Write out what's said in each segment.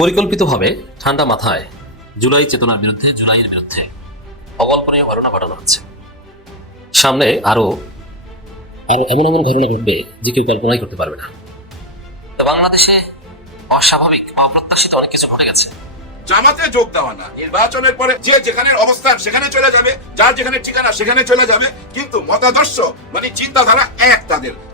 পরিকল্পিতভাবে ঠান্ডা মাথায় জুলাই চেতনার বিরুদ্ধে, জুলাইয়ের বিরুদ্ধে অকল্পনীয় ঘটনা ঘটানো হচ্ছে। সামনে আরো আরো এমন এমন ঘটনা ঘটবে যে কেউ কল্পনাই করতে পারবে না। বাংলাদেশে অস্বাভাবিক অপ্রত্যাশিত অনেক কিছু ঘটে গেছে। জামাতে যোগ দেওয়া না, নির্বাচনের পরে যে যেখানে অবস্থান সেখানে চলে যাবে, যার যেখানে ঠিকানা সেখানে চলে যাবে, কিন্তু মতাদর্শ মানে চিন্তাধারা এক,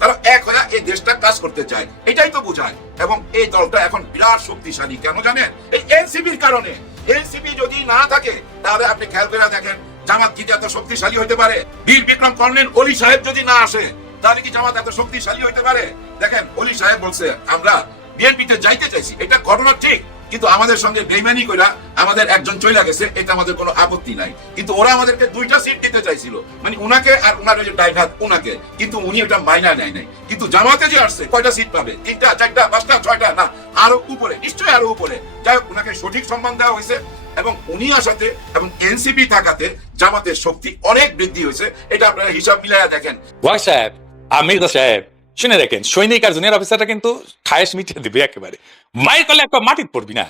তারা এক হয়ে এই দেশটা কাজ করতে চায়, এটাই তো বোঝায়। এবং এই দলটা এখন বিরাট শক্তিশালী, কেন জানেন? এই এনসিপির কারণে। এনসিপি যদি না থাকে তাহলে আপনি খেয়াল করে দেখেন জামাত কি এত শক্তিশালী হইতে পারে? বীর বিক্রম কর্নেল অলি সাহেব যদি না আসে তাহলে কি জামাত এত শক্তিশালী হইতে পারে? দেখেন, অলি সাহেব বলছে আমরা বিএনপিতে যাইতে চাইছি, এটা ঘটনা ঠিক, কিন্তু আমাদের সঙ্গে বেইমানি কইরা আমাদের একজন চলে গেছে, এটা আমাদের কোনো আপত্তি নাই। কিন্তু ওরা আমাদেরকে 2টা সিট দিতে চাইছিল, মানে উনাকে আর উনার ওই যে ড্রাইভার উনাকে, কিন্তু উনি ওটা মাইনা নেয় নাই। কিন্তু জামাতে যে আসছে কয়টা সিট পাবে? 3টা, 4টা, 5টা, 6টা, না আরো উপরে, নিশ্চয়ই আরো উপরে। যাই হোক, উনাকে সঠিক সম্মান দেওয়া হয়েছে এবং উনি আসাতে এবং এনসিপি থাকাতে জামাতের শক্তি অনেক বৃদ্ধি হয়েছে। এটা আপনারা হিসাব মিলাইয়া দেখেন। ওয়াই সাহেব, আমির সাহেব, শুনে দেখেন, সৈনিক আর জুনিয়র অফিসারটা কিন্তু খায়েশ মিটিয়ে দিবে একেবারে। মায়ের কলে একটা মাটির পড়বি না।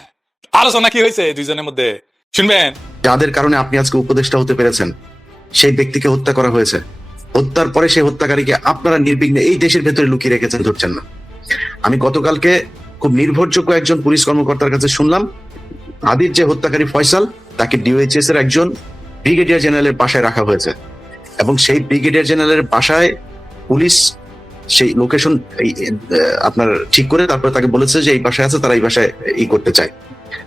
আলোচনা কি হয়েছে দুইজনের মধ্যে শুনবেন। যাদের কারণে আপনি আজকে উপদেষ্টা হতে পেরেছেন, সেই ব্যক্তিকে হত্যা করা হয়েছে। হত্যার পরে সেই হত্যাকারীকে আপনারা নির্বিঘ্নে এই দেশের ভেতরে লুকিয়ে রেখেছেন, ধরছেন না। আমি গতকালকে খুব নির্ভরযোগ্য একজন পুলিশ কর্মকর্তার কাছে শুনলাম, আদির যে হত্যাকারী ফয়সাল, তাকে ডিওএইচএস এর একজন ব্রিগেডিয়ার জেনারেলের বাসায় রাখা হয়েছে এবং সেই ব্রিগেডিয়ার জেনারেলের বাসায় পুলিশ সেই লোকেশন আপনার ঠিক করে তারপরে তাকে বলেছে যে এই বাসায় আছে, তারা এই বাসায় করতে চায়।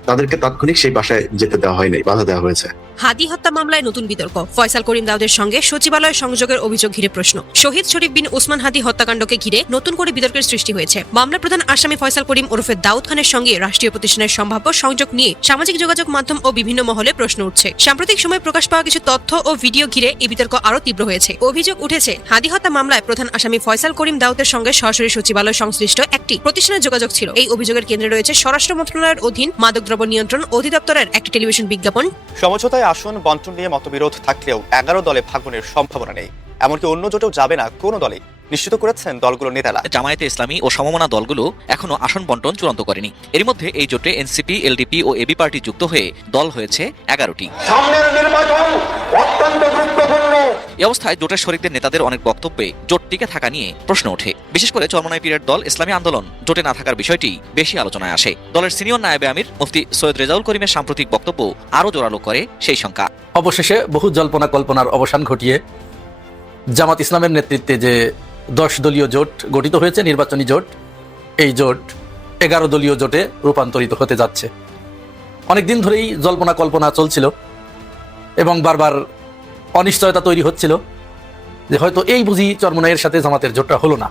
তাদেরকে তাৎক্ষণিক সেই বাসায় যেতে দেওয়া হয়নি, বাধা দেওয়া হয়েছে। হাদি হত্যা মামলায় নতুন বিতর্ক। ফয়সাল করিম দাউদের সঙ্গে সচিবালয় সংযোগের অভিযোগ ঘিরে প্রশ্ন। শহীদ শরীফ বিন ওসমান হাদি হত্যাকাণ্ডকে ঘিরে নতুন করে বিতর্কের সৃষ্টি হয়েছে। মামলার প্রধান আসামি ফয়সাল করিম ওরফে দাউদ খানের সঙ্গে রাষ্ট্রীয় প্রতিষ্ঠানের সম্ভাব্য সংযোগ নিয়ে সামাজিক যোগাযোগ মাধ্যম ও বিভিন্ন মহলে প্রশ্ন উঠছে। সাম্প্রতিক সময়ে প্রকাশ পাওয়া কিছু তথ্য ও ভিডিও ঘিরে এই বিতর্ক আরো তীব্র হয়েছে। অভিযোগ উঠেছে, হাদি হত্যা মামলায় প্রধান আসামি ফয়সাল করিম দাউদের সঙ্গে সরাসরি সচিবালয় সংশ্লিষ্ট একটি প্রতিষ্ঠানের যোগাযোগ ছিল। এই অভিযোগের কেন্দ্রে রয়েছে স্বরাষ্ট্র মন্ত্রণালয়ের অধীন মাদকদ্রব্য নিয়ন্ত্রণ অধিদপ্তরের একটি টেলিভিশন বিজ্ঞাপন। সমঝোতায় আসন বন্টন নিয়ে মতবিরোধ থাকলেও 11 দলে ভাঙনের সম্ভাবনা নেই, এমনকি অন্য জোটেও যাবে না কোনো দলে, নিশ্চিত করেছেন দলগুলোর নেতারা। জামায়াতে ইসলামী ও সমমনা দলগুলো এখনো আসন বন্টন চূড়ান্ত করেনি। এর মধ্যে এই জোটে এনসিপি, এলডিপি ও এবি পার্টি যুক্ত হয়ে দল হয়েছে 11টি। এই অবস্থায় জোটের শরিকদের নেতাদের অনেক বক্তব্যে জোট টিকে থাকা নিয়ে প্রশ্ন ওঠে। বিশেষ করে চরমোনাই পীরের দল ইসলামী আন্দোলন জোটে না থাকার বিষয়টি বেশি আলোচনায় আসে। দলের সিনিয়র নায়েবে আমির মুফতি সৈয়দ রেজাউল করিমের সাম্প্রতিক বক্তব্য আরও জোরালো করে সেই শঙ্কা। অবশেষে বহু জল্পনা কল্পনার অবসান ঘটিয়ে জামাত ইসলামের নেতৃত্বে যে 10 দলীয় জোট গঠিত হয়েছে, নির্বাচনী জোট, এই জোট 11 দলীয় জোটে রূপান্তরিত হতে যাচ্ছে। অনেকদিন ধরেই জল্পনা কল্পনা চলছিল এবং বারবার অনিশ্চয়তা তৈরি হচ্ছিল যে হয়তো এই বুঝি চরমোনাইয়ের সাথে জামাতের জোটটা হলো না,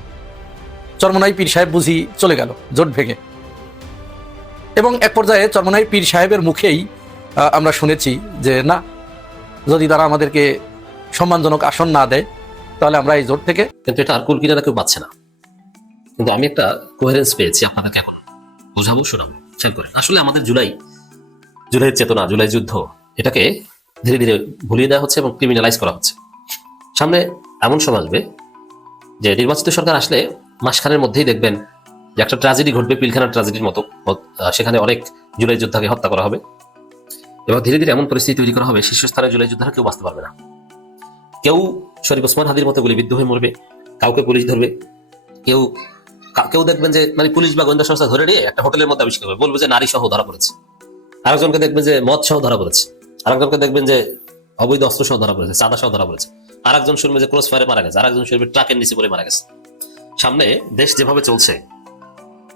চরমোনাই পীর সাহেব বুঝি চলে গেল জোট ভেঙে। এবং এক পর্যায়ে চরমোনাই পীর সাহেবের মুখেই আমরা শুনেছি যে না, যদি তারা আমাদেরকে সম্মানজনক আসন না দেয় তাহলে আমরা এই জোট থেকে। কিন্তু এটা আর কুল কিনারা কেউ পাচ্ছে না। কিন্তু আমি একটা কোহেরেন্স পেয়েছি, আপনাদেরকে এখন বোঝাবো, শোনাবো, খেয়াল করে। আসলে আমাদের জুলাইয়ের চেতনা, জুলাই যুদ্ধ, এটাকে ধীরে ধীরে ভুলিয়ে দেওয়া হচ্ছে এবং ক্রিমিনালাইজ করা হচ্ছে। সামনে এমন সময় আসবে যে নির্বাচিত সরকার আসলে মাসখানের মধ্যেই দেখবেন যে একটা ট্র্যাজেডি ঘটবে, পিলখানার ট্র্যাজেডির মতো। সেখানে অনেক জুলাই যোদ্ধাকে হত্যা করা হবে এবং ধীরে ধীরে এমন পরিস্থিতি তৈরি করা হবে, শীর্ষস্থানে জুলাই যোদ্ধারা কেউ বাঁচতে পারবে না। কেউ শরীফ ওসমান হাদির মতো গুলিবিদ্ধ হয়ে মরবে, কাউকে পুলিশ ধরবে, কেউ দেখবেন যে মানে পুলিশ বা গোয়েন্দা সংস্থা ধরে নিয়ে একটা হোটেলের মধ্যে আবিষ্কার করবে, বলবে যে নারী সহ ধরা পড়েছে। আরেকজনকে দেখবেন যে মদ সহ ধরা পড়েছে, আরেকজনকে দেখবেন যে অবৈধ অস্ত্র সহ ধরা পড়েছে, চাঁদা সহ ধরা পড়েছে, আরেকজন শুনবে যে ক্রস ফায়ারে মারা গেছে, আরেকজন শুনবে ট্রাকের নিচে পড়ে মারা গেছে। সামনে দেশ যেভাবে চলছে,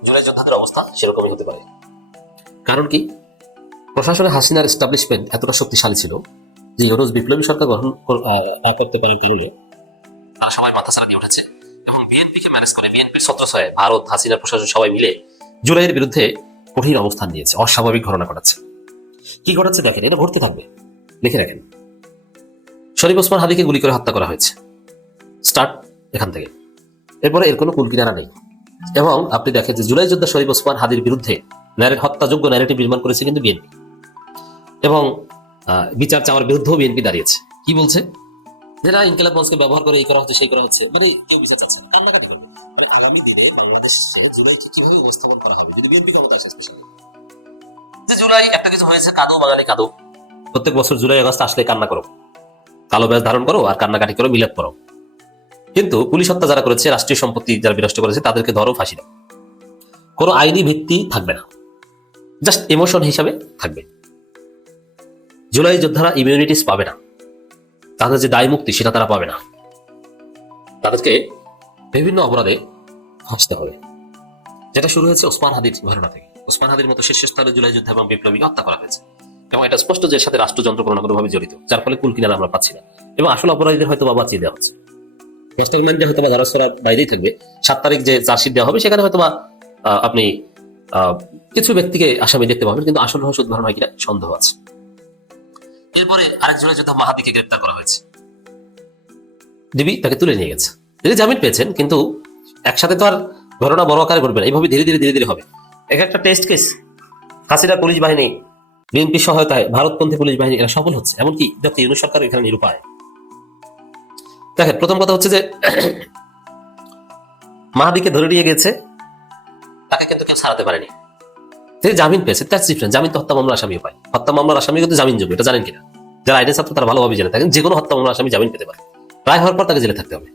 জুলাই যোদ্ধাদের অবস্থা সেরকমই হতে পারে। কারণ কি, প্রশাসনে হাসিনার এস্টাবলিশমেন্ট এতটা শক্তিশালী ছিল যে ইউনুস বিপ্লবী সরকার গঠন না করতে পারার কারণে তারা সবাই মাথা ছাড়া দিয়ে উঠেছে এবং বিএনপিকে ম্যানেজ করে বিএনপির ছত্রছায়ায় ভারত, হাসিনার প্রশাসন সবাই মিলে জুলাইয়ের বিরুদ্ধে কঠিন অবস্থান নিয়েছে, অস্বাভাবিক ঘটনা ঘটাচ্ছে। কি ঘটাচ্ছে দেখেন, এটা ভর্তি থাকবে, লিখে রাখেন। শরীফ ওসমান হাদিকে গুলি করে হত্যা করা হয়েছে, স্টার্ট এখান থেকে। এরপরে এর কোনো কুলকিনারা নেই। এবং আপনি দেখেন যে জুলাই যোদ্ধা শরীফ ওসমান হাদির বিরুদ্ধে হত্যাযোগ্য ন্যারেটিভ নির্মাণ করেছে কিন্তু বিএনপি, এবং বিচার চাওয়ার বিরুদ্ধেও বিএনপি দাঁড়িয়েছে। কি বলছে, যারা ইনকিলাব মঞ্চকে ব্যবহার করে এই করা হচ্ছে সেই করা হচ্ছে, মানে কেউ বিচার চাচ্ছে না, কান্নাকাটি করবে। মানে আগামী দিনে বাংলাদেশে জুলাইকে কিভাবে উপস্থাপন করা হবে যদি বিএনপি ক্ষমতা আসে, স্পেশালি জুলাই একটা কিছু হয়েছে, কাঁদো বাঙালি কাঁদো। প্রত্যেক বছর জুলাই আগস্ট আসলে কান্না করো, কালো ব্যাজ ধারণ করো আর কান্নাকাটি করো, মিলাদ করো। কিন্তু পুলিশ হত্যা যারা করেছে, রাষ্ট্রীয় সম্পত্তি যারা বিনষ্ট করেছে, তাদেরকে ধরো, ফাঁসি দাও। কোনো আইনি ভিত্তি থাকবে না, জাস্ট ইমোশন হিসাবে থাকবে। জুলাই যোদ্ধারা ইমিউনিটিস পাবে না, তাদের যে দায় মুক্তি সেটা তারা পাবে না। তাদেরকে বিভিন্ন অপরাধে ফাঁসতে হবে, যেটা শুরু হয়েছে ওসমান হাদির ঘটনা থেকে। ওসমান হাদির মতো শীর্ষস্তরে জুলাই যোদ্ধা এবং বিপ্লবীকে হত্যা করা হয়েছে, এবং এটা স্পষ্ট যে এর সাথে রাষ্ট্রযন্ত্র কোনো না কোনোভাবে জড়িত, যার ফলে কুল কিনারা আমরা পাচ্ছি না, এবং আসল অপরাধীদের হয়তো বাঁচিয়ে দেওয়া হচ্ছে। রিমান্ডে হয়তো বা ধারাসরার বাইরেই থাকবে। 7 তারিখ যে চার্জশিট দেওয়া হবে সেখানে হয়তো বা আপনি কিছু ব্যক্তিকে আসামি দেখতে পাবেন, কিন্তু আসল রহস্য উদ্ঘাটন হয় কিনা সন্দেহ আছে। এরপরে আরেক জুলাই যোদ্ধা মাহাদিকে গ্রেপ্তার করা হয়েছে, ডিবি তাকে তুলে নিয়ে গেছে। তিনি জামিন পেয়েছেন, কিন্তু একসাথে তো আর ঘটনা বড় আকারে ঘটবে না, এইভাবে ধীরে ধীরে হবে। এক একটা টেস্ট কেস হাসিনা পুলিশ বাহিনী, বিএনপি সহায়তায় ভারতপন্থী পুলিশ বাহিনী এরা সফল হচ্ছে, এমনকি ডক্টর ইউনূস সরকার এখানে নিরুপায়। দেখেন, প্রথম কথা হচ্ছে যে মাহাদিকে ধরে নিয়ে গেছে, তাকে কিন্তু কেউ ছাড়াতে পারেনি। তিনি জামিন পেয়েছে, দ্যাটস ডিফারেন্ট। জামিন তো হত্যা মামলার আসামিও পায়, হত্যা মামলার আসামি কিন্তু জামিনযোগ্য, এটা জানেন কিনা? যারা আইনের ছাত্র তারা ভালোভাবে জেনে থাকেন, যে কোনো হত্যা মামলার আসামি জামিন পেতে পারে, রায় হওয়ার পর তাকে জেলে থাকতে হবে।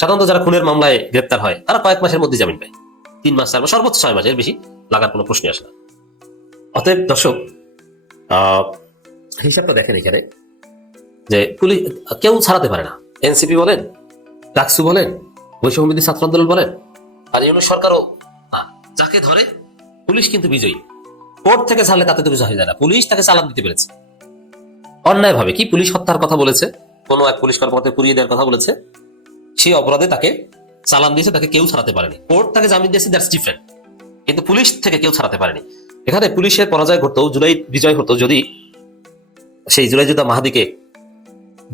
সাধারণত যারা খুনের মামলায় গ্রেপ্তার হয় তারা কয়েক মাসের মধ্যে জামিন পায়, 3 মাস 4 মাস, সর্বোচ্চ 6 মাসের বেশি লাগার কোনো প্রশ্ন আসে না। অতএব দর্শক, হিসাবটা দেখেন এখানে, যে পুলিশ কেউ ছাড়াতে পারে না। এনসিপি বলেন, ডাকসু বলেন, বৈষম্যবিরোধী ছাত্র আন্দোলন বলেন, আর ইউনূস সরকারও না, যাকে ধরে পুলিশ কিন্তু বিজয়ী। কোর্ট থেকে ছাড়লে তাতে তো কিছু হয়ে যায় না, পুলিশ তাকে চালান দিতে পেরেছে অন্যায় ভাবে। কি পুলিশ হত্যার কথা বলেছে, কোনো এক পুলিশ কর্মকর্তা পুড়িয়ে দেওয়ার কথা বলেছে, সেই অপরাধে তাকে চালান দিয়েছে, তাকে কেউ ছাড়াতে পারেনি। কোর্ট তাকে জামিন দিয়েছে, দ্যাটস ডিফারেন্ট, কিন্তু পুলিশ থেকে কেউ ছাড়াতে পারেনি। এখানে পুলিশের পরাজয় ঘটতো, জুলাই বিজয় হতো যদি সেই জুলাই যোদ্ধা মাহাদিকে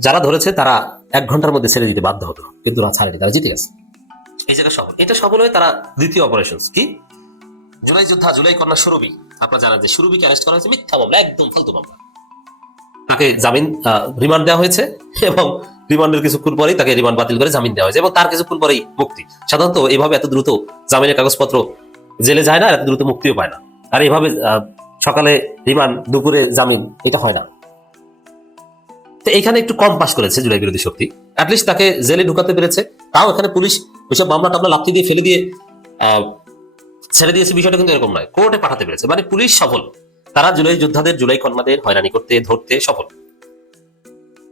যারা ধরেছে তারা 1 ঘন্টার মধ্যে ছেড়ে দিতে বাধ্য হতো, কিন্তু ছাড়েনি, তারা জিতে গেছে। এই জায়গায় সফল, এটা সফল হয়ে তারা দ্বিতীয় অপারেশন কি জুলাই যোদ্ধা, জুলাই কন্যা সুরভি, আপনারা জানেন যে সুরভিকে অ্যারেস্ট করা হয়েছে মিথ্যা মামলা, একদম ফালতু মামলা। তাকে জামিন রিমান্ড দেওয়া হয়েছে, এবং রিমান্ডের কিছুক্ষণ পরেই তাকে রিমান্ড বাতিল করে জামিন দেওয়া হয়েছে, এবং তার কিছুক্ষণ পরেই মুক্তি। সাধারণত এইভাবে এত দ্রুত জামিনের কাগজপত্র জেলে যায় না, এত দ্রুত মুক্তিও পায় না। আর এইভাবে সকালে রিমান্ড, দুপুরে জামিন, এটা হয় না। তো এখানে একটু কম পাস করেছে জুলাই বিরোধী শক্তি, অ্যাটলিস্ট তাকে জেলে ঢুকাতে পেরেছে। তাও এখানে পুলিশ ওইসব মামলা টামলা লাফি দিয়ে ফেলে দিয়ে ছেড়ে দিয়েছে, বিষয়টা কিন্তু এরকম নয়, কোর্টে পাঠাতে পেরেছে। মানে পুলিশ সফল, তারা জুলাই যোদ্ধাদের, জুলাই কন্যাদের হয়রানি করতে, ধরতে সফল।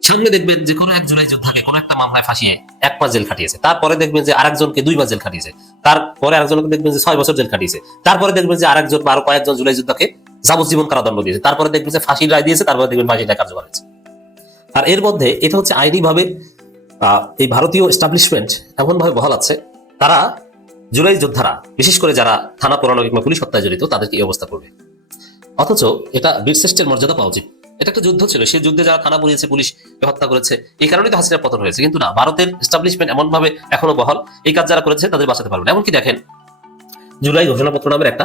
সামনে দেখবেন যে কোনো এক জুলাই যোদ্ধাকে কোনো একটা মামলায় ফাঁসিয়ে 1 মাস জেল খাটিয়েছে, তারপরে দেখবেন যে আরেকজনকে 2 মাস জেল খাটিয়েছে, তারপরে আরেকজনকে দেখবেন যে 6 বছর জেল খাটিয়েছে, তারপরে দেখবেন যে আরেকজন বা আরো কয়েকজন জুলাই যোদ্ধাকে যাবজ্জীবন কারাদণ্ড দিয়েছে, তারপরে দেখবেন যে ফাঁসির রায় দিয়েছে, তারপরে দেখবেন ফাঁসির রায় কার্যকর হয়েছে। আর এর মধ্যে এটা হচ্ছে আইনি ভাবে এই ভারতীয় এস্টাবলিশমেন্ট এমন ভাবে বহাল আছে, তারা জুলাই যোদ্ধারা, বিশেষ করে যারা থানা পোড়ানো কিংবা পুলিশ হত্যায় জড়িত, তাদেরকে এই অবস্থা করবে। অথচ এটা বীরশ্রেষ্ঠের মর্যাদা পাওয়া উচিত। এটা একটা যুদ্ধ ছিল, সেই যুদ্ধে যারা থানা পুড়িয়েছে, পুলিশ হত্যা করেছে, এই কারণেই তো হাসিনার পতন হয়েছে। কিন্তু না, ভারতের এস্টাবলিশমেন্ট এমন ভাবে এখনো বহাল, এই কাজ যারা করেছে তাদের বাঁচাতে পারবে না। এমনকি দেখেন, জুলাই ঘোষণাপত্র নামের একটা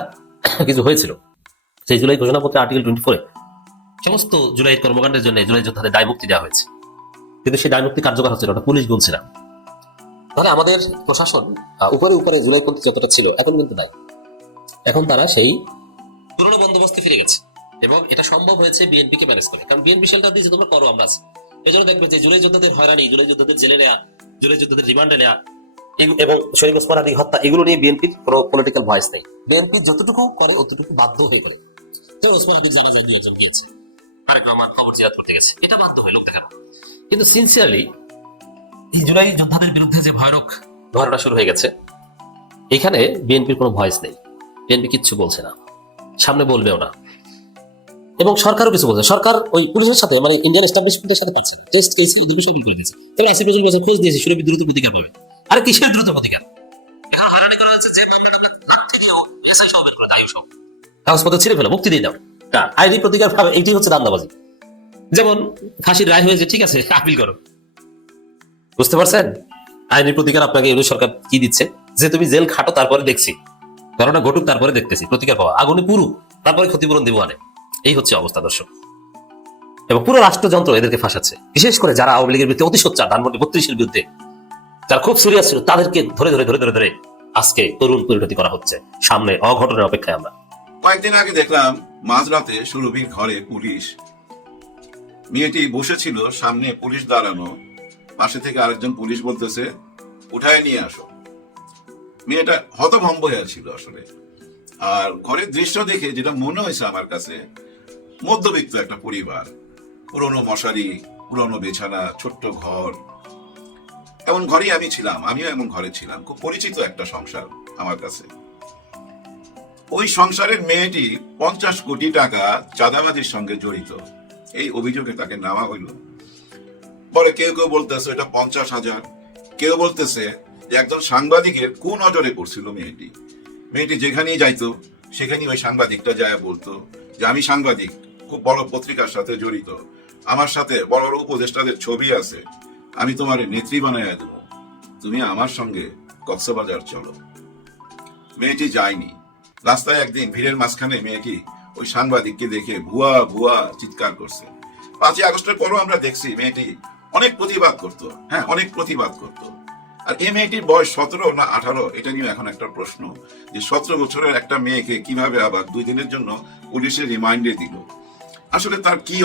কিছু হয়েছিল, সেই জুলাই ঘোষণাপত্রে আর্টিকেল 24 সমস্ত জুলাই কর্মকাণ্ডের জন্য জুলাই যোদ্ধাদের দায় মুক্তি দেওয়া হয়েছে, কিন্তু সেই দায় মুক্তি কার্যকর হচ্ছে না, ওটা পুলিশ গুনছে না। তাহলে আমাদের প্রশাসন উপরে উপরে জুলাইপন্থী যতটা ছিল এখন কিন্তু নাই, এখন তারা সেই পুরনো বন্দোবস্তে ফিরে গেছে, এবং এটা সম্ভব হয়েছে বিএনপি কে ম্যানেজ করে। কারণ বিএনপি শেল্টার দিয়েছে, তোমরা করো, আমরা আছি। এই জন্য দেখবে যে জুলাই যোদ্ধাদের হয়রানি, জুলাই যোদ্ধাদের জেলে নেওয়া, জুলাই যোদ্ধাদের রিমান্ডে নেওয়া এবং শহীদ ওসমান হাদি হত্যা, এগুলো নিয়ে বিএনপির কোনো পলিটিক্যাল ভয়েস নেই। বিএনপি যতটুকু করে অতটুকু বাধ্য হয়ে গেলে, তো ওসমান হাদি জানা যায় 2 একজন গিয়েছে, আরেক রহমান খবর জিরাত করতে গেছে, এটা বাধ্য হয়ে লোক দেখানো। কিন্তু সিনসিয়ারলি এই জুলাই যোদ্ধাদের বিরুদ্ধে যে ভয়ানক ঘটনা শুরু হয়ে গেছে, এখানে বিএনপির কোনো ভয়েস নেই, বিএনপি কিচ্ছু বলছে না, সামনে বলবেও না, এবং সরকারও কিছু বলছে। সরকার ওই পুলিশের সাথে, মানে ইন্ডিয়ান এস্টাবলিশমেন্টের সাথে পাচ্ছে, টেস্ট কেস এই বিষয় বিল দিয়েছে, তবে আইসিপি কাছে খোঁজ দিয়েছে, সুরভি দ্রুত প্রতিকার পাবে। আরে কিসের দ্রুত প্রতিকার? এখন হয়রানি করা হচ্ছে, যে মামলাটা হাত থেকে এসআই সহ বের করা, দায়ু সহ কাগজপত্র ছিঁড়ে ফেলো, মুক্তি দিয়ে দাও, আইনি প্রতিকার পাবে। এইটি হচ্ছে দান্দাবাজি। যেমন ফাঁসির রায় হয়েছে, ঠিক আছে, আপিল করো। বুঝতে পারছেন আইনি প্রতিকার আপনাকে ইউনূস সরকার কি দিচ্ছে? যে তুমি জেল খাটো, তারপরে দেখছি, ঘটনা ঘটুক, তারপরে দেখতেছি, প্রতিকার পাওয়া, আগুনে পুরুক, তারপরে ক্ষতিপূরণ দিব আনে। এই হচ্ছে অবস্থা দর্শক, এবং পুরো রাষ্ট্রযন্ত্র এদেরকে ফাঁসাচ্ছে। বিশেষ করে যারা আওয়ামী লীগের বিরুদ্ধে অতি সোচ্চার, ধানমন্ডি 32-এর বিরুদ্ধে যারা খুব সিরিয়াস ছিল, তাদেরকে ধরে ধরে ধরে ধরে ধরে আজকে তরুণ পরিণতি করা হচ্ছে। সামনে অঘটনের অপেক্ষায় আমরা। কয়েকদিন আগে দেখলাম মাঝরাতে সুরভির ঘরে পুলিশ। মেয়েটি বসেছিল, সামনে পুলিশ দাঁড়ানো, পাশে থেকে আরেকজন পুলিশ বলতেছে উঠায় নিয়ে আসো। মেয়েটা হতভম্ব হয়ে ছিল আসলে। আর ঘরের দৃশ্য দেখে যেটা মনে হয়েছে আমার কাছে, মধ্যবিত্ত একটা পরিবার, পুরনো মশারি, পুরনো বিছানা, ছোট্ট ঘর। এমন ঘরেই আমি ছিলাম, আমিও এমন ঘরে ছিলাম। খুব পরিচিত একটা সংসার আমার কাছে। ওই সংসারের মেয়েটি 50 কোটি টাকা চাঁদাবাজির সঙ্গে জড়িত, এই অভিযোগে তাকে নেওয়া হইল। পরে কেউ কেউ বলতেছে এটা 50,000, কেউ বলতেছে যে একজন সাংবাদিকের কুনজরে পড়ছিল মেয়েটি। মেয়েটি যেখানেই যাইতো সেখানেই ওই সাংবাদিকটা যায় বলতো যে আমি সাংবাদিক, খুব বড় পত্রিকার সাথে জড়িত, আমার সাথে বড় বড় উপদেষ্টাদের ছবি আছে, আমি তোমার নেত্রী বানাইয়া দেব, তুমি আমার সঙ্গে কক্সবাজার চলো। মেয়েটি যায়নি। রাস্তায় একদিন ভিড়ের মাঝখানে মেয়েটি ওই সাংবাদিককে দেখে ভুয়া ভুয়া চিৎকার করছে। 5ই আগস্টের পরও আমরা দেখছি মেয়েটি অনেক প্রতিবাদ করত, হ্যাঁ অনেক প্রতিবাদ করত। আর এই মেয়েটির বয়স 17 না 18, এটা নিয়ে এখন একটা প্রশ্ন যে 17 বছরের একটা মেয়েকে কিভাবে আবার 2 দিনের জন্য পুলিশের রিমাইন্ডে দিল। আসলে তার কি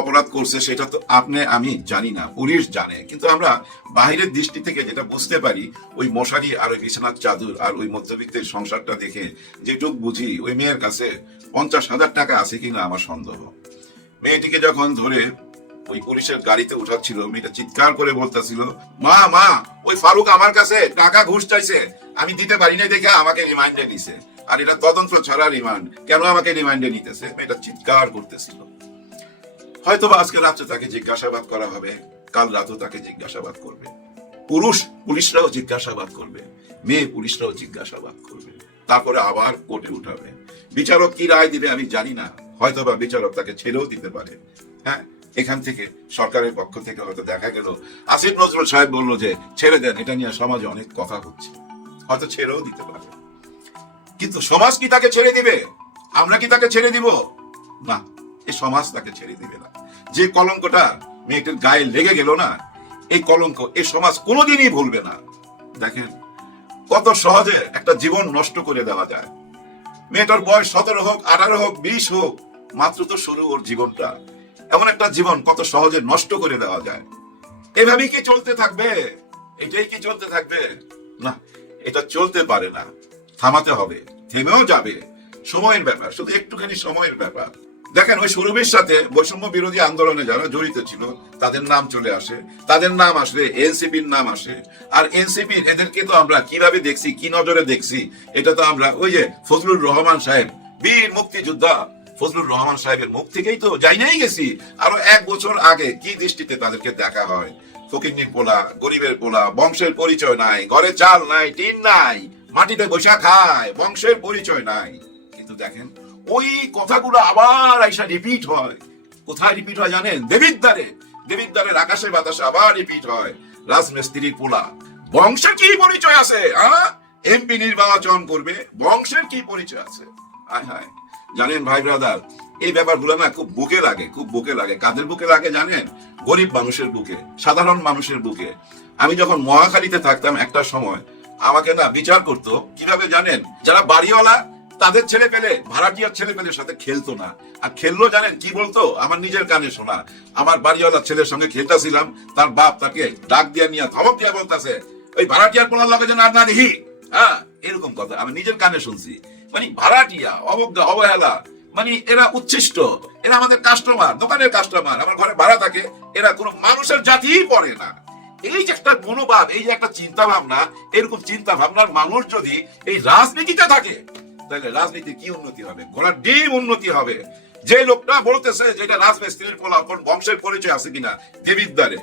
অপরাধ করছে সেটা তো আপনি আমি জানি না, পুলিশ জানে। কিন্তু আমরা বাহিরের দৃষ্টি থেকে যেটা বুঝতে পারি, ওই মশারি আর ওই বিছানার চাদর আর ওই মধ্যবিত্তের সংসারটা দেখে যেটুক বুঝি, ওই মেয়ের কাছে 50,000 টাকা আছে কিনা আমার সন্দেহ। মেয়েটিকে যখন ধরে ওই পুলিশের গাড়িতে উঠাচ্ছিল, মেয়েটা চিৎকার করে বলতেছিল মা মা ওই ফারুক আমার কাছে টাকা ঘুষ চাইছে, আমি দিতে পারি না দেখে আমাকে রিমাইন্ডে নিছে। আর এটা তদন্ত ছাড়া রিমান্ড, কেন আমাকে রিমাইন্ডে নিতেছে? মেয়েটা চিৎকার করতেছিল। হয়তো আজকে রাত্রে তাকে জিজ্ঞাসাবাদ করা হবে, কাল রাতেও তাকে জিজ্ঞাসাবাদ করবে, পুলিশরাও জিজ্ঞাসাবাদ করবে, মেয়ে পুলিশরাও জিজ্ঞাসাবাদ করবে, তারপরে আবার কোর্টে উঠাবে। বিচারক কি রায় দিবে আমি জানি না, হয়তো বা বিচারক তাকে ছেড়েও দিতে পারে। হ্যাঁ, এখান থেকে সরকারের পক্ষ থেকে হয়তো দেখা গেল আসিফ নজরুল সাহেব বললো যে ছেড়ে দেন, এটা নিয়ে সমাজে অনেক কথা হচ্ছে, হয়তো ছেড়েও দিতে পারে। কিন্তু সমাজ কি তাকে ছেড়ে দিবে? আমরা কি তাকে ছেড়ে দিব? না, এই সমাজ তাকে ছেড়ে দিবে না। যে কলঙ্কটা মেয়েটার গায়ে লেগে গেল না, এই কলঙ্ক এই সমাজ কোনোদিনই ভুলবে না। দেখেন কত সহজে একটা জীবন নষ্ট করে দেওয়া যায়। মেয়েটার বয়স 17 হোক, 18 হোক, 20 হোক, মাত্র তো শুরু ওর জীবনটা। এমন একটা জীবন কত সহজে নষ্ট করে দেওয়া যায়। এভাবেই কি চলতে থাকবে? এটাই কি চলতে থাকবে? না, এটা চলতে পারে না, থামাতে হবে, থেমেও যাবে। সময়ের ব্যাপার, শুধু একটুখানি সময়ের ব্যাপার। দেখেন ওই সুরভির সাথে বৈষম্য বিরোধী আন্দোলনে যারা জড়িত ছিল তাদের নাম চলে আসে, তাদের নাম আসলে এনসিপির নাম আসে। আর এনসিপির এদেরকে তো আমরা কিভাবে দেখছি, কি নজরে দেখছি, এটা তো আমরা ওই যে ফজলুর রহমান সাহেব, বীর মুক্তিযোদ্ধা ফজলুর রহমান সাহেবের মুখ থেকেই তো যাই নাই গেছি। আরো 1 বছর আগে কি দৃষ্টিতে তাদেরকে দেখা হয়? ফকিন্নির পোলা, গরিবের পোলা, বংশের পরিচয় নাই, ঘরে চাল নাই, টিন নাই, মাটিতে বসা খায়, বংশের পরিচয় নাই। কিন্তু দেখেন ওই কথাগুলো আবার আইসা রিপিট হয়। কোথায় রিপিট হয় জানেন? দেবিদ্বারের আকাশে বাতাসে আবার রিপিট হয়। রাজমিস্ত্রির পোলা, বংশের কি পরিচয় আছে? এমপি নির্বাচন করবে, বংশের কি পরিচয় আছে? হায় হায়। জানেন ভাই ব্রাদার, এই ব্যাপারগুলো না খুব বুকে লাগে, খুব বুকে লাগে। কাদের বুকে লাগে জানেন? গরিব মানুষের বুকে, সাধারণ মানুষের বুকে। আমি যখন মহাখালীতে থাকতাম একটা সময়, আমাকে না বিচার করতো কিভাবে জানেন? যারা বাড়িওয়ালা তাদের ছেলে পেলে ভাড়াটিয়ার ছেলে পেলের সাথে খেলতো না। আর খেললো জানেন কি বলতো? আমার নিজের কানে শোনা। আমার বাড়িওয়ালার ছেলের সঙ্গে খেলতেছিলাম, তার বাপ তাকে ডাক দিয়া নিয়ে ধমক দিয়া বলতেছে ওই ভাড়াটিয়ার পোলার লাগে যেন আর না দেখি। হ্যাঁ, এরকম কথা আমি নিজের কানে শুনছি। মানে ভাড়াটিয়া, অবজ্ঞা, অবহেলা, মানে এরা উচ্ছিষ্ট, এরা আমাদের কাস্টমার, দোকানের কাস্টমার, আমার ঘরে ভাড়া থাকে, এরা কোনো মানুষের জাতিই পড়ে না। এই যে একটা মনোভাব, এই যে একটা চিন্তা ভাবনা, এরকম চিন্তা ভাবনার মানুষ যদি এই রাজনীতিতে থাকে, তাহলে রাজনীতি কি উন্নতি হবে? ঘোড়ার ডিম উন্নতি হবে। যে লোকটা বলতেছে যে এটা রাজমিস্ত্রির পোলা, বংশের পরিচয় আছে কিনা দেবিদ্বারে,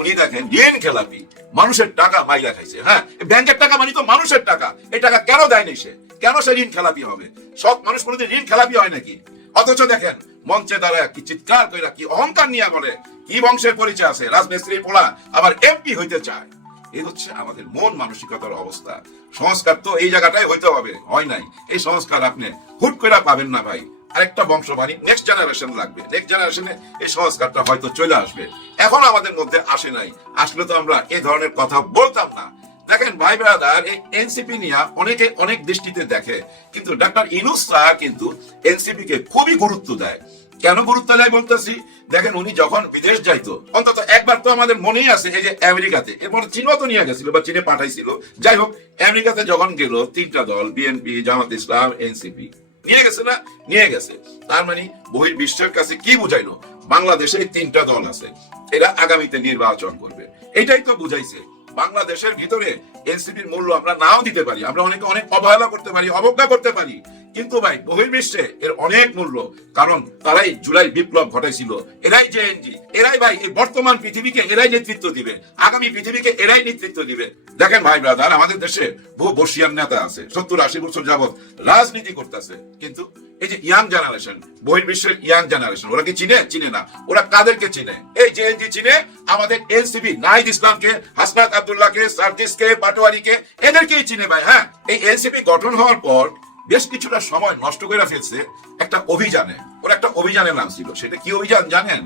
উনি দেখেন ঋণ খেলাপি, মানুষের টাকা মাইলা খাইছে। হ্যাঁ, ব্যাংকের টাকা মানে তো মানুষের টাকা। এই টাকা কেন দেয়নি সে? কেন সে ঋণ খেলাপি হবে? সৎ মানুষ কোনোদিন ঋণ খেলাপি হয় নাকি? অথচ দেখেন মঞ্চে দাঁড়ায় কি চিৎকার করে, কি অহংকার নিয়ে বলে কি বংশের পরিচয় আছে, রাজমিস্ত্রির পোলা, আবার এমপি হইতে চায়। এই হচ্ছে আমাদের মন মানসিকতার অবস্থা। সংস্কার তো এই জায়গাটাই হইতে হবে, হয় নাই। এই সংস্কার আপনি হুট করে পাবেন না ভাই। আরেকটা বংশ মানে নেক্সট জেনারেশন লাগবে। নেক্সট জেনারেশনে এই সংস্কারটা হয়তো চলে আসবে। এখন আমাদের মধ্যে আসে নাই, আসলে তো আমরা এই ধরনের কথা বলতাম না। দেখেন ভাই ব্রাদার, এই এনসিপি নিয়ে অনেকে অনেক দৃষ্টিতে দেখে, কিন্তু ডক্টর ইউনূস স্যার কিন্তু এনসিপি কে খুবই গুরুত্ব দেয়। কেন গুরুত্ব দেয় বলতেছি, দেখেন উনি যখন বিদেশ যাইতো, অন্তত একবার তো আমাদের মনেই আছে এই যে আমেরিকাতে, এরপর চীনও তো নিয়ে গেছিল বা চীনে পাঠাইছিল, যাই হোক আমেরিকাতে যখন গেল তিনটা দল, বিএনপি, জামাত ইসলাম, এনসিপি নিয়ে গেছে না, নিয়ে গেছে। তার মানে বহির্বিশ্বের কাছে কি বুঝাইলো, বাংলাদেশে তিনটা দল আছে, এরা আগামীতে নির্বাচন করবে, এটাই তো বুঝাইছে। বাংলাদেশের ভিতরে এনসিপির মূল্য আমরা নাও দিতে পারি, আমরা অনেকে অনেক অবহেলা করতে পারি, অবজ্ঞা করতে পারি, কিন্তু ভাই বহির্বিশ্বে এর অনেক মূল্য, কারণ তারাই জুলাই বিপ্লব ঘটাইছিল, এরাই জেএনজি, এরাই ভাই এই বর্তমান পৃথিবীকে এরাই নেতৃত্ব দিবে, আগামী পৃথিবীকে এরাই নেতৃত্ব দিবে। দেখেন ভাই ব্রাদার, আমাদের দেশে বহু বর্ষিয়ান নেতা আছে, 70-80 বছর যাবত রাজনীতি করতেছে, কিন্তু এই যে ইয়াং জেনারেশন, বহির্বিশ্বের ইয়াং জেনারেশন, ওরা কি চিনে? চিনে না। ওরা কাদেরকে চিনে? এই জেএনজি চিনে, আমাদের এনসিপি নাহিদ ইসলামকে, হাসনাত আব্দুল্লাহকে, সার্জিসকে, পাটোয়ারিকে, এদেরকেই চিনে ভাই। হ্যাঁ, এই এনসিপি গঠন হওয়ার পর বেশ কিছুটা সময় নষ্ট করে ফেলছে একটা অভিযানে। ওর একটা অভিযানের নাম ছিল, সেটা কি অভিযান জানেন?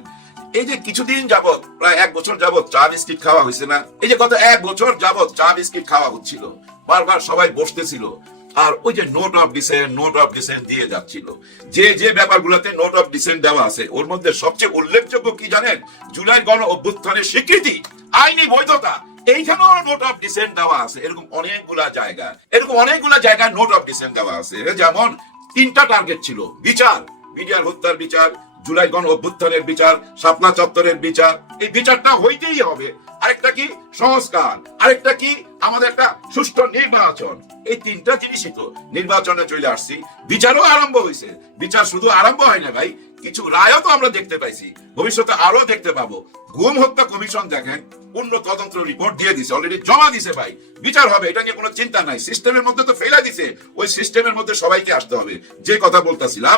এই যে কিছুদিন যাবত, প্রায় 1 বছর যাবত চা বিস্কিট খাওয়া হয়েছে না, এই যে গত 1 বছর যাবত চা বিস্কিট খাওয়া হচ্ছিল, বারবার সবাই বসতেছিল আর ওই যে নোট অফ ডিসেন্ট দিয়ে যাচ্ছিল। যে ব্যাপারগুলোতে নোট অফ ডিসেন্ট দেওয়া আছে, ওর মধ্যে সবচেয়ে উল্লেখযোগ্য কি জানেন? জুলাই গণ অভ্যুত্থানের স্বীকৃতি, আইনি বৈধতা, এইখানেও নোট অফ ডিসেন্ট দেওয়া আছে। এরকম অনেকগুলা জায়গায় নোট অফ ডিসেন্ট দেওয়া আছে। যেমন 3টা টার্গেট ছিল: বিচার, বিডিআর হত্যার বিচার, জুলাই গণ অভ্যুত্থানের বিচার, শাপলা চত্বরের বিচার, এই বিচারটা হইতেই হবে। আরেকটা কি? সংস্কার। আরেকটা কি? আমাদের একটা সুষ্ঠু নির্বাচন। এই 3টা জিনিসই তো নির্বাচনে চলে আসছি, বিচারও আরম্ভ হয়েছে। বিচার শুধু আরম্ভ হয় না ভাই, কিছু রায়ও তো আমরা দেখতে পাইছি, ভবিষ্যতে আরো দেখতে পাবো। গুম হত্যা কমিশন দেখেন পূর্ণ তদন্ত রিপোর্ট দিয়ে দিছে, অলরেডি জমা দিছে ভাই, বিচার হবে, এটা নিয়ে কোনো চিন্তা নাই। সিস্টেমের মধ্যে তো ফেলা দিছে, ওই সিস্টেমের মধ্যে সবাইকে আসতে হবে। যে কথা বলতেছিলাম,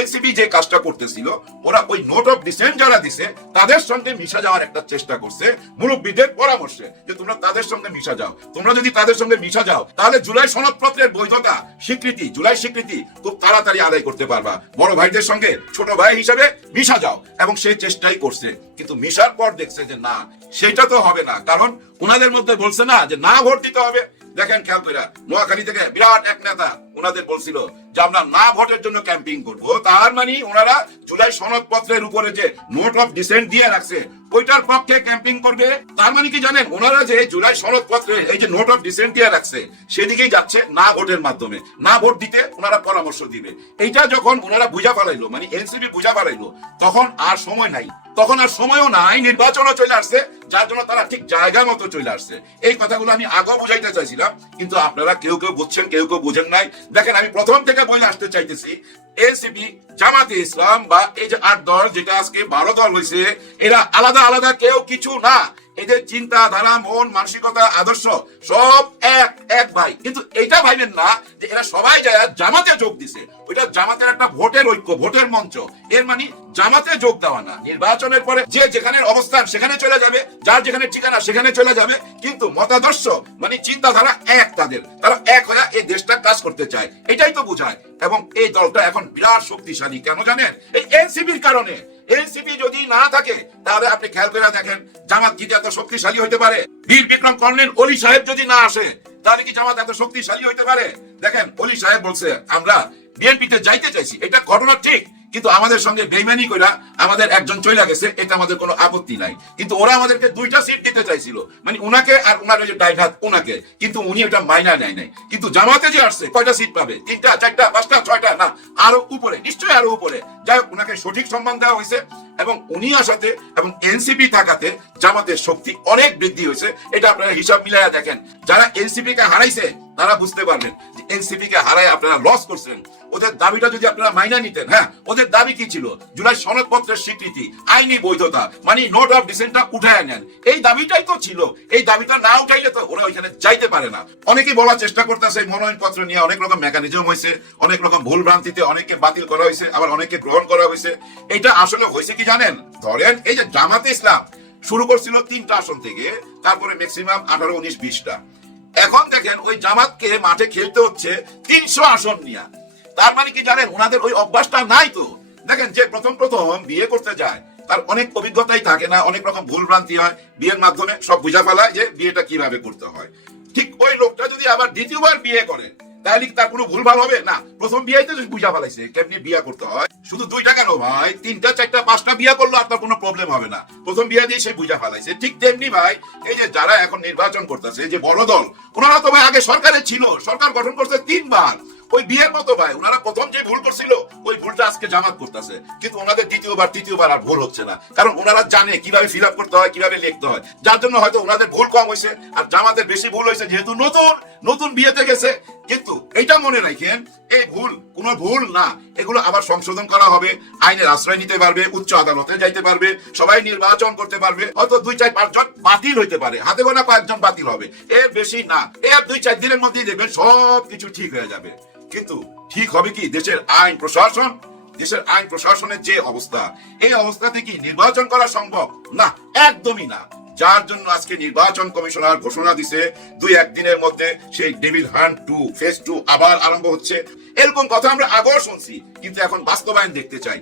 এনসিপি যে কাজটা করতেছিল, ওরা ওই নোট অফ ডিসেন্ট যারা দিছে তাদের সঙ্গে মিশা যাওয়ার একটা চেষ্টা করছে, মুরব্বীদের পরামর্শে, যে তোমরা তাদের সঙ্গে মিশা যাও। তোমরা যদি তাদের সঙ্গে মিশা যাও, তাহলে জুলাই সনদপত্রের বৈধতা, স্বীকৃতি, জুলাই স্বীকৃতি খুব তাড়াতাড়ি আদায় করতে পারবা। বড় ভাইদের সঙ্গে ছোট ভাই হিসাবে মিশা যাও, এবং সেই চেষ্টাই করছে। কিন্তু মিশার পর দেখছে যে না, সেটা তো হবে না, কারণ ওনাদের মধ্যে বলছে না যে না ভোট দিতে হবে। দেখেন খেয়াল করে, নোয়াখালী থেকে বিরাট এক নেতা ওনাদের বলছিল যে আমরা না ভোটের জন্য ক্যাম্পিং করব। তার মানে ওনারা জুলাই সনদপত্রের উপরে যে নোট অফ ডিসেন্ট দিয়ে রাখছে, ওইটার পক্ষে ক্যাম্পিং করবে। তার মানে কি জানেন, ওনারা যে জুলাই সনদপত্রে এই যে নোট অফ ডিসেন্ট দিয়ে রাখছে, সেদিকেই যাচ্ছে না ভোটের মাধ্যমে। না ভোট দিতে ওনারা পরামর্শ দিবে। এইটা যখন ওনারা বুঝা পালাইলো, মানে এনসিপি বুঝা পালাইলো, তখন আর সময় নাই, তখন আর সময়ও নাই, নির্বাচনও চলে আসছে, যার জন্য তারা ঠিক জায়গা মতো চলে আসছে। এই কথাগুলো আমি আগেও বুঝাইতে চাইছিলাম, কিন্তু আপনারা কেউ কেউ বুঝছেন, কেউ কেউ বুঝেন নাই। দেখেন, আমি প্রথম থেকে বলে আসতে চাইতেছি, এনসিপি, জামাতে ইসলাম বা এই যে 8 দল, যেটা আজকে 12 দল হয়েছে, এরা আলাদা আলাদা কেউ কিছু না। এদের চিন্তাধারা, মন, মানসিকতা, আদর্শ সব এক ভাই। কিন্তু এটা ভাইবেন না যে এরা সবাই যায় জামাতে যোগ দিছে, ওইটা জামাতের একটা ভোটের ঐক্য, ভোটের মঞ্চ। এর মানে জামাতে যোগ দেওয়া না। নির্বাচনের পরে যে যেখানে অবস্থান সেখানে চলে যাবে, যার যেখানে ঠিকানা সেখানে চলে যাবে, কিন্তু মতাদর্শ মানে চিন্তাধারা এক তাদের, তারা এক হয়ে এই দেশটা কাজ করতে চায়, এটাই তো বোঝায়। এবং এই দলটা এখন বিরাট শক্তিশালী, কেন জানেন? এই এনসিপির কারণে। এনসিপি যদি না থাকে, তাহলে আপনি খেয়াল করে দেখেন, জামাত কি এত শক্তিশালী হইতে পারে? বীর বিক্রম কর্নেল অলি সাহেব যদি না আসে, তাহলে কি জামাত এত শক্তিশালী হইতে পারে? দেখেন, অলি সাহেব বলছে আমরা বিএনপিতে যাইতে চাইছি, এটা ঘটনা ঠিক, কিন্তু আমাদের সঙ্গে বেইমানি কইরা আমাদের একজন চলে গেছে, এটা আমাদের কোনো আপত্তি নাই। কিন্তু ওরা আমাদেরকে 2টা সিট দিতে চাইছিল, মানে উনাকে আর উনার যে ডাইভাত উনাকে, কিন্তু উনি এটা মাইনা নেয় নাই। কিন্তু জামাতে যে আসছে, কয়টা সিট পাবে? 3টা, 4টা, 5টা, 6টা, না আরো উপরে, নিশ্চয়ই আরো উপরে। যাই হোক, উনাকে সঠিক সম্মান দেওয়া হয়েছে, এবং উনি আসাতে এবং এনসিপি থাকাতে জামাতের শক্তি অনেক বৃদ্ধি হয়েছে। এটা আপনারা হিসাব মিলাইয়া দেখেন, যারা এনসিপি কে হারাইছে তারা বুঝতে পারবেন যে এনসিপি কে হারায় আপনারা লস করছেন। ওদের দাবিটা যদি আপনারা মাইনা নিতেন, হ্যাঁ, ওদের দাবি কি ছিল? জুলাই সনদপত্রের স্বীকৃতি, আইনি বৈধতা, মানে নোট অফ ডিসেন্টটা উঠায় নেন, এই দাবিটাই তো ছিল। এই দাবিটা না উঠাইলে তো ওরা ওইখানে যাইতে পারে না। অনেকেই বলার চেষ্টা করতেছে মনোনয়ন পত্র নিয়ে অনেক রকম মেকানিজম হয়েছে, অনেক রকম ভুল ভ্রান্তিতে অনেককে বাতিল করা হয়েছে, আবার অনেককে গ্রহণ করা হয়েছে। এটা আসলে হয়েছে কি জানেন? ধরেন এই যে জামাতে ইসলাম শুরু করছিল 3টা আসন থেকে, তারপরে ম্যাক্সিমাম 18, 19, 20টা। এখন দেখেন ওই জামাতকে মাঠে খেলতে হচ্ছে 300 আসন নিয়ে। তার মানে কি জানেন? ওনাদের ওই অভ্যাসটা নাই তো। দেখেন, যে প্রথম বিয়ে করতে যায়, তার অনেক অভিজ্ঞতাই থাকে না, অনেক রকম ভুল ভ্রান্তি হয়, বিয়ের মাধ্যমে সব বুঝা ফেলায় যে বিয়েটা কিভাবে করতে হয়। ঠিক ওই লোকটা যদি আবার দ্বিতীয়বার বিয়ে করে তাহলে কি তার কোনো ভুলভাল হবে না? প্রথম বিয়েতে বুঝা ফেলাইছে কেমনি বিয়ে করতে হয়। শুধু 2টা কেন ভাই, 3টা 4টা 5টা বিয়ে করলো আর তার কোনো প্রবলেম হবে না, প্রথম বিয়ে দিয়ে সে বুঝা ফেলাইছে। ঠিক তেমনি ভাই এই যে যারা এখন নির্বাচন করতেছে, যে বড় দল, ওনারা তো ভাই আগে সরকারে ছিল, সরকার গঠন করছে 3 বার। ওই বিয়ের মতো ভাই ওনারা প্রথম যে ভুল করছিল ওই ভুলটা আজকে জামাত করতেছে, কিন্তু ওনাদের দ্বিতীয়বার তৃতীয়বার আর ভুল হচ্ছে না, কারণ ওনারা জানে কিভাবে ফিল আপ করতে হয়, কিভাবে লিখতে হয়, যার জন্য হয়তো ওনাদের ভুল কম হয়েছে আর জামাতের বেশি ভুল হয়েছে, যেহেতু নতুন বিয়েতে গেছে। কিন্তু এটা মনে রাখেন, এই ভুল কোনো ভুল না, এগুলো আবার সংশোধন করা হবে, আইনের আশ্রয় নিতে পারবে, উচ্চ আদালতে যাইতে পারবে, সবাই নির্বাচন করতে পারবে, হয়তো 2, 4, 5 জন বাতিল হইতে পারে, হাতে গোনা 5 জন বাতিল হবে, এর বেশি না। এর 2, 4 দিনের মধ্যেই দেখবেন সব কিছু ঠিক হয়ে যাবে। কিন্তু ঠিক হবে কি দেশের আইন প্রশাসন? দেশের আইন প্রশাসনের যে অবস্থা, এই অবস্থাতে কি নির্বাচন করা সম্ভব? না, একদমই না। যার জন্য আজকে নির্বাচন কমিশনার ঘোষণা দিছে 2-1 দিনের মধ্যে সেই ডেভিল হান্ট 2 ফেজ 2 আবার আরম্ভ হচ্ছে। এরকম কথা আমরা আগেও শুনছি, কিন্তু এখন বাস্তবায়ন দেখতে চাই,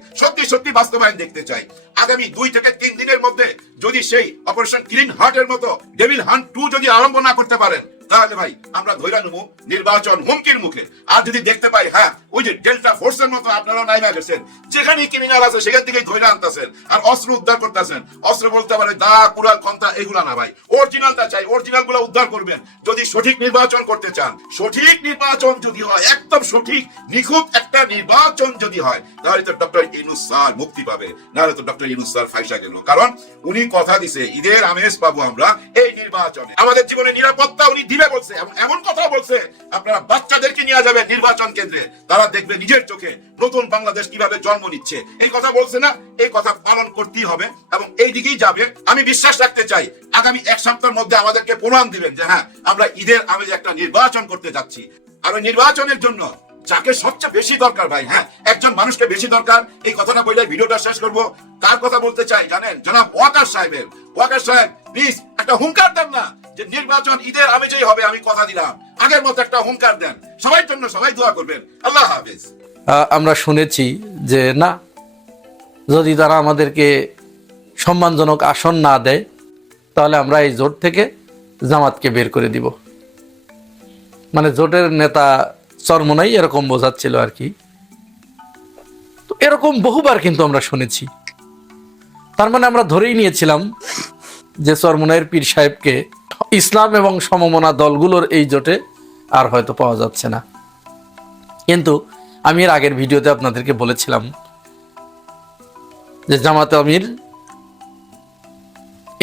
সত্যি বাস্তবায়ন দেখতে চাই। আগামী 2 থেকে 3 দিনের মধ্যে যদি সেই অপারেশন গ্রিন হার্টের মতো ডেভিল হান্ট 2 যদি আরম্ভ না করতে পারেন, তাহলে ভাই আমরা ধৈর্য নেব, নির্বাচন হুমকির মুখে। আর যদি দেখতে পাই হ্যাঁ ওই যে ডেল্টা ফোর্সের মতো আপনারা নাইমা গেছেন, যেখানে ক্রিমিনাল আছে সেখান থেকে ধৈর্য আনতেছেন আর অস্ত্র উদ্ধার করতেছেন। অস্ত্র বলতে পারে দা, কুড়াল, খন্তা, এগুলা না ভাই, অরিজিনালটা চাই, অরিজিনাল গুলো উদ্ধার করবেন। যদি সঠিক নির্বাচন করতে চান, সঠিক নির্বাচন যদি হয়, একদম সঠিক নিখুঁত একটা নির্বাচন যদি হয়, তাহলে তো ডক্টর ইউনূস স্যার মুক্তি পাবে, নাহলে তো ডক্টর ইউনূস স্যার ফাইসা গেল। কারণ উনি কথা দিছে ঈদের আমেজ পাবো আমরা এই নির্বাচনে, আমাদের জীবনে নিরাপত্তা উনি দিবে বলছে, এমন কথা বলছে আপনারা বাচ্চাদেরকে নিয়ে যাবেন নির্বাচন কেন্দ্রে, তারা দেখবে নিজের চোখে নতুন বাংলাদেশ কিভাবে জন্ম নিচ্ছে। এই কথা বলছে না, এই কথা পালন করতেই হবে এবং এই দিকেই যাবে। আমি বিশ্বাস রাখতে চাই আগামী 1 সপ্তাহের মধ্যে আমাদেরকে প্রমাণ দিবেন যে হ্যাঁ আমরা ঈদের আমেজে একটা নির্বাচন করতে যাচ্ছি। আর ওই নির্বাচনের জন্য যাকে সবচেয়ে বেশি দরকার ভাই, হ্যাঁ একজন মানুষকে বেশি দরকার, এই কথাটা বলে ভিডিওটা শেষ করব। কার কথা বলতে চাই জানেন? জনাব ওয়াকার সাহেবের। ওয়াকার সাহেব প্লিজ একটা হুঙ্কার দেন না যে নির্বাচন ঈদের আমেজেই হবে, আমি কথা দিলাম, আগের মতো একটা হুঙ্কার দেন। সবার জন্য সবাই দোয়া করবেন। আল্লাহ হাফেজ। আমরা শুনেছি যে না, যদি তারা আমাদেরকে সম্মানজনক আসন না দেয় তাহলে আমরা এই জোট থেকে জামাতকে বের করে দিব। মানে জোটের নেতা চরমোনাই এরকম বোঝাচ্ছিল আর কি। তো এরকম বহুবার কিন্তু আমরা শুনেছি। তার মানে আমরা ধরেই নিয়েছিলাম যে চরমোনাইয়ের পীর সাহেবকে ইসলাম এবং সমমনা দলগুলোর এই জোটে আর হয়তো পাওয়া যাচ্ছে না। কিন্তু আমি এর আগের ভিডিওতে আপনাদেরকে বলেছিলাম যে জামাতে আমির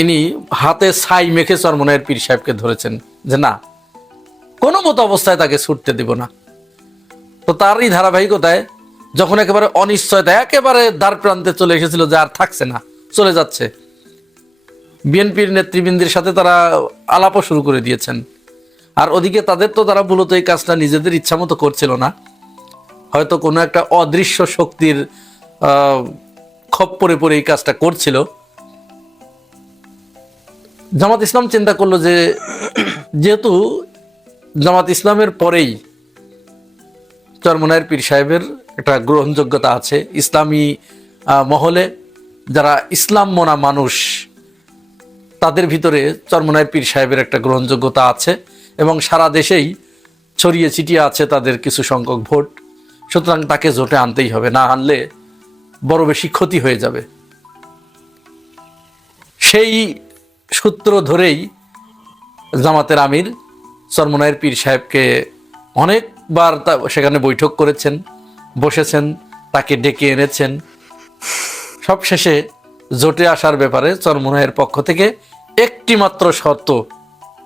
ইনি হাতে ছাই মেখে চরমোনাইয়ের পীর সাহেবকে ধরেছেন যে না, কোনো মতো অবস্থায় তাকে ছুটতে দিব না। তো তারই ধারাবাহিকতায় যখন একেবারে অনিশ্চয়তা একেবারে দ্বার প্রান্তে চলে এসেছিল যে আর থাকছে না, চলে যাচ্ছে, বিএনপির নেতৃবৃন্দের সাথে তারা আলাপও শুরু করে দিয়েছেন। আর ওদিকে তাদের তো তারা মূলত এই কাজটা নিজেদের ইচ্ছা মতো করছিল না, হয়তো কোনো একটা অদৃশ্য শক্তির খপ্পরে পড়ে এই কাজটা করছিল। জামাত ইসলাম চিন্তা করলো যে যেহেতু জামাত ইসলামের পরেই চরমোনাইয়ের পীর সাহেবের একটা গ্রহণযোগ্যতা আছে, ইসলামী মহলে যারা ইসলাম মনা মানুষ তাদের ভিতরে চরমোনাইয়ের পীর সাহেবের একটা গ্রহণযোগ্যতা আছে এবং সারা দেশেই ছড়িয়ে ছিটিয়ে আছে তাদের কিছু সংখ্যক ভোট। সুতরাং তাকে জোটে আনতেই হবে, না আনলে বড় বেশি ক্ষতি হয়ে যাবে। সেই সূত্র ধরেই জামাতের আমির চরমোনাইয়ের পীর সাহেবকে অনেকবার সেখানে বৈঠক করেছেন, বসেছেন, তাকে ডেকে এনেছেন। সবশেষে জোটে আসার ব্যাপারে চরমোনাইয়ের পক্ষ থেকে একটি মাত্র শর্ত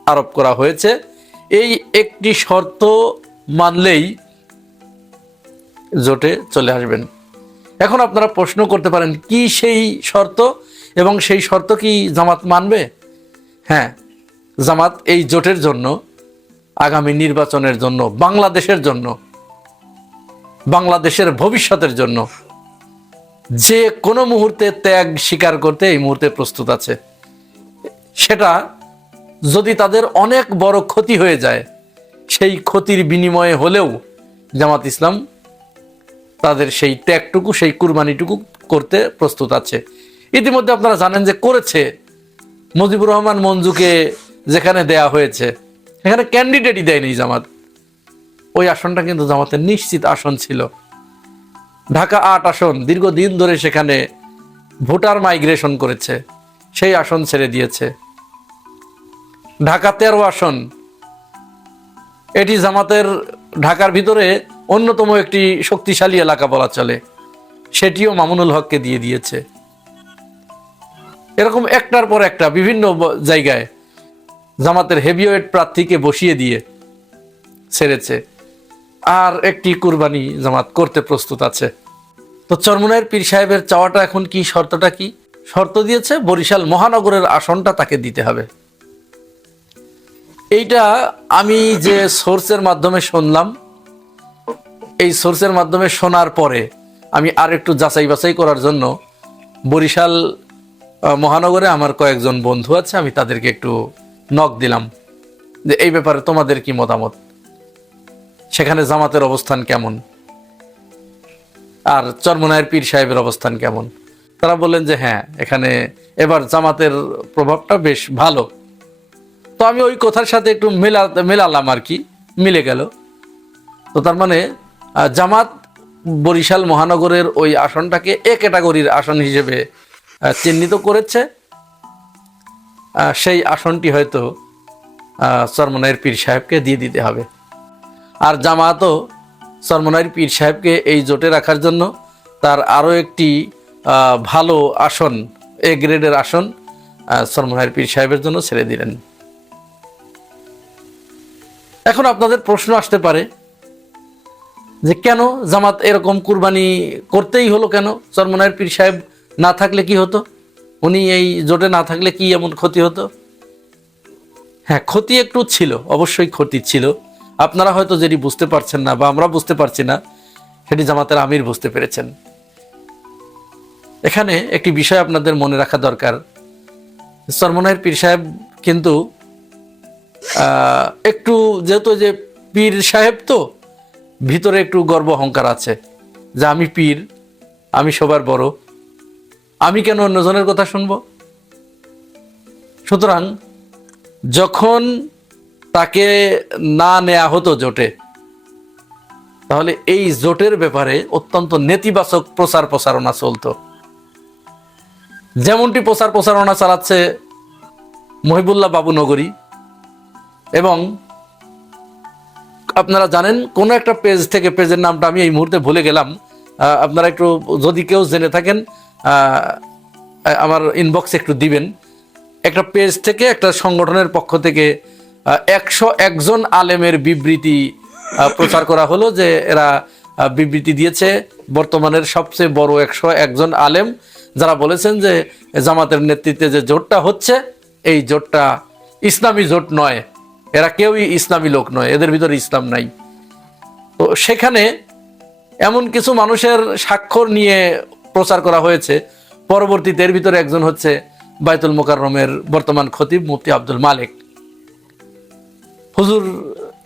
আরোপ করা হয়েছে। এই একটি শর্ত মানলেই জোটে চলে আসবেন। এখন আপনারা প্রশ্ন করতে পারেন কি সেই শর্ত এবং সেই শর্ত কি জামাত মানবে? হ্যাঁ, জামাত এই জোটের জন্য, আগামী নির্বাচনের জন্য, বাংলাদেশের জন্য, বাংলাদেশের ভবিষ্যতের জন্য যে কোনো মুহূর্তে ত্যাগ স্বীকার করতে এই মুহূর্তে প্রস্তুত আছে। সেটা যদি তাদের অনেক বড় ক্ষতি হয়ে যায়, সেই ক্ষতির বিনিময়ে হলেও জামাত ইসলাম তাদের সেই ত্যাগটুকু, সেই কুরবানিটুকু করতে প্রস্তুত আছে। ইতিমধ্যে আপনারা জানেন যে করেছে মুজিবুর রহমান মঞ্জুকে যেখানে দেয়া হয়েছে, এখানে ক্যান্ডিডেটই দেয়নি জামাত। ওই আসনটা কিন্তু জামাতের নিশ্চিত আসন ছিল। ঢাকা ৮ আসন দীর্ঘদিন ধরে সেখানে ভোটার মাইগ্রেশন করেছে, সেই আসন ছেড়ে দিয়েছে। ঢাকা ১৩ আসন, এটি জামাতের ঢাকার ভিতরে অন্যতম একটি শক্তিশালী এলাকা বলা চলে, সেটিও মামুনুল হককে দিয়ে দিয়েছে। এরকম একটার পর একটা বিভিন্ন জায়গায় জামাতের হেভিওয়েট প্রার্থীকে বসিয়ে দিয়ে ছেড়েছে। আর একটি কুরবানি জামাত করতে প্রস্তুত আছে। তো চরমোনাইয়ের পীর সাহেবের চাওয়াটা এখন কি, শর্তটা কি? শর্ত দিয়েছে বরিশাল মহানগরের আসনটা তাকে দিতে হবে। এইটা আমি যে সোর্সের মাধ্যমে শুনলাম, এই সোর্সের মাধ্যমে শোনার পরে আমি আর একটু যাচাই বাছাই করার জন্য বরিশাল মহানগরে আমার কয়েকজন বন্ধু আছে, আমি তাদেরকে একটু নক দিলাম যে এই ব্যাপারে তোমাদের কি মতামত, সেখানে জামাতের অবস্থান কেমন আর চরমোনাইয়ের পীর সাহেবের অবস্থান কেমন। তারা বললেন যে হ্যাঁ, এখানে এবার জামাতের প্রভাবটা বেশ ভালো। তো আমি ওই কথার সাথে একটু মেলালাম আর কি, মিলে গেল। তো তার মানে জামাত বরিশাল মহানগরের ওই আসনটাকে এ ক্যাটাগরির আসন হিসেবে চিহ্নিত করেছে। সেই আসনটি হয়তো চরমোনাইয়ের পীর সাহেবকে দিয়ে দিতে হবে। আর জামাতও চরমোনাইয়ের পীর সাহেবকে এই জোটে রাখার জন্য তার আরও একটি ভালো আসন, এ গ্রেডের আসন চরমোনাইয়ের পীর সাহেবের জন্য ছেড়ে দিলেন। এখন আপনাদের প্রশ্ন আসতে পারে যে কেন জামাত এরকম কুরবানি করতেই হলো, কেন চরমোনাইয়ের পীর সাহেব না থাকলে কি হতো, উনি এই জোটে না থাকলে কি এমন ক্ষতি হতো? হ্যাঁ, ক্ষতি একটু ছিল, অবশ্যই ক্ষতি ছিল। আপনারা হয়তো যেটি বুঝতে পারছেন না বা আমরা বুঝতে পারছি না, সেটি জামাতের আমির বুঝতে পেরেছেন। এখানে একটি বিষয় আপনাদের মনে রাখা দরকার, চরমোনাইয়ের পীর সাহেব কিন্তু একটু, যেহেতু যে পীর সাহেব তো ভিতরে একটু গর্ব অহংকার আছে যে আমি পীর, আমি সবার বড়, আমি কেন অন্যজনের কথা শুনবো। সুতরাং যখন তাকে না নেওয়া হতো জোটে, তাহলে এই জোটের ব্যাপারে অত্যন্ত নেতিবাচক প্রচার প্রচারণা চলতো। যেমনটি প্রচার প্রচারণা চালাচ্ছে মহিবুল্লাহ বাবু নগরী, এবং আপনারা জানেন কোন একটা পেজ থেকে, পেজের নামটা আমি এই মুহূর্তে ভুলে গেলাম, আপনারা একটু যদি কেউ জেনে থাকেন আমার ইনবক্সে একটু দিবেন। একটা পেজ থেকে, একটা সংগঠনের পক্ষ থেকে 101 জন আলেমের বিবৃতি প্রচার করা হলো, যে এরা বিবৃতি দিয়েছে বর্তমানের সবচেয়ে বড় 101 জন আলেম, যারা বলেছেন যে জামাতের নেতৃত্বে যে জোটটা হচ্ছে, এই জোটটা ইসলামী জোট নয়, এরা কেউই ইসলামী লোক নয়, এদের ভিতরে ইসলাম নাই। তো সেখানে এমন কিছু মানুষের স্বাক্ষর নিয়ে প্রচার করা হয়েছে। পরবর্তীতে এর ভিতরে একজন হচ্ছে বাইতুল মোকাররমের বর্তমান খতিব মুফতি আব্দুল মালিক। হুজুর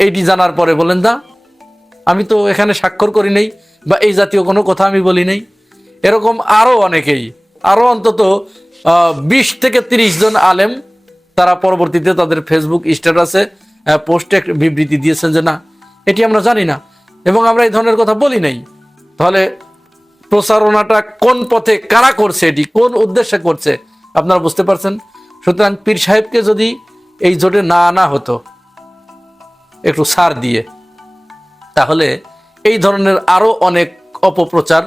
এইটি জানার পরে বলেন, না আমি তো এখানে স্বাক্ষর করি নাই বা এই জাতীয় কোনো কথা আমি বলি নাই। এরকম আরো অনেকেই, আরো অন্তত 20 থেকে 30 জন আলেম, তারা পরবর্তীতে তাদের ফেসবুক স্ট্যাটাসে পোস্টে বিবৃতি দিয়েছেন যে না, এটি আমরা জানি না এবং আমরা এই ধরনের কথা বলি নাই। তাহলে প্রচারণাটা কোন পথে কারা করছে, এটি কোন উদ্দেশ্যে করছে আপনারা বুঝতে পারছেন। সুতরাং পীর সাহেবকে যদি এই জোটে না আনা হতো একটু ছাড় দিয়ে, তাহলে এই ধরনের আরো অনেক অপপ্রচার,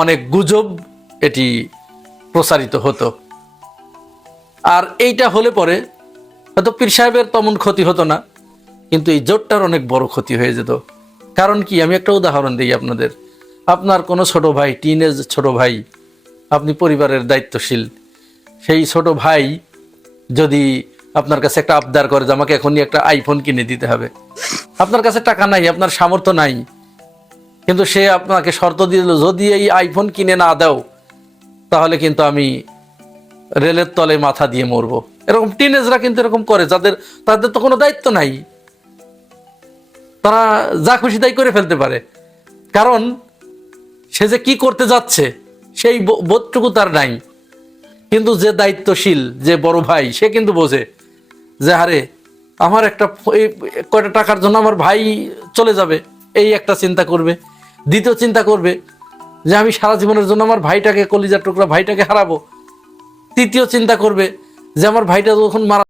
অনেক গুজব এটি প্রসারিত হতো। আর এইটা হলে পরে হয়তো পীর সাহেবের তেমন ক্ষতি হতো না, কিন্তু এই জোটটার অনেক বড় ক্ষতি হয়ে যেত। কারণ কি, আমি একটা উদাহরণ দিই আপনাদের। আপনার কোনো ছোট ভাই, টিনেজ ছোট ভাই, আপনি পরিবারের দায়িত্বশীল, সেই ছোট ভাই যদি আপনার কাছে একটা আবদার করে যে আমাকে এখনই একটা আইফোন কিনে দিতে হবে, আপনার কাছে টাকা নাই, আপনার সামর্থ্য নাই, কিন্তু সে আপনাকে শর্ত দিল যদি এই আইফোন কিনে না দাও তাহলে কিন্তু আমি রেলের তলে মাথা দিয়ে মরবো। এরকম টিনেজরা কিন্তু এরকম করে, তাদের তো কোনো দায়িত্ব নাই, তারা যা খুশি তাই করে ফেলতে পারে। কারণ সে যে কি করতে যাচ্ছে সেই বোধটুকু তার নাই। কিন্তু যে দায়িত্বশীল, যে বড় ভাই, সে কিন্তু বোঝে যে আরে আমার একটা এই কয়টা টাকার জন্য আমার ভাই চলে যাবে, এই একটা চিন্তা করবে। দ্বিতীয় চিন্তা করবে যে আমি সারা জীবনের জন্য আমার ভাইটাকে, কলিজার টুকরা ভাইটাকে হারাবো। তৃতীয় চিন্তা করবে যে আমার ভাইটা যখন মারা